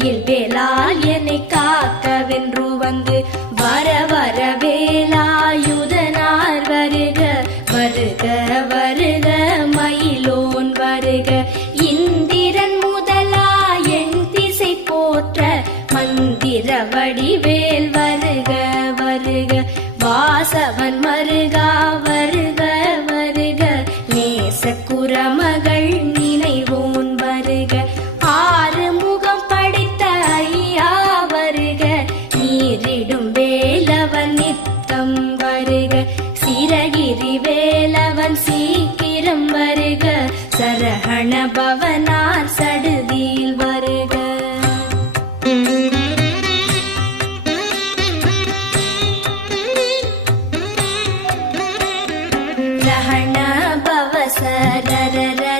கையில் வேலால் என்னை காக்கவென்று வந்து வர வர வேலாயுதனார் வருக வருக வருக மயிலோன் வருக இந்திரன் முதலா என் திசை போற்ற மந்திர வடிவேல் வருக வருக வாசவன் மருகா வருக வருக நேச குரமகள் நினைவோன் வருக ஆறு முகம் படைத்த ஐயா வருக நீரிடும் வேலவன் நித்தம் வருக சிரகிரி வேலவன் சீக்கிரம் வருக சரஹண பவனா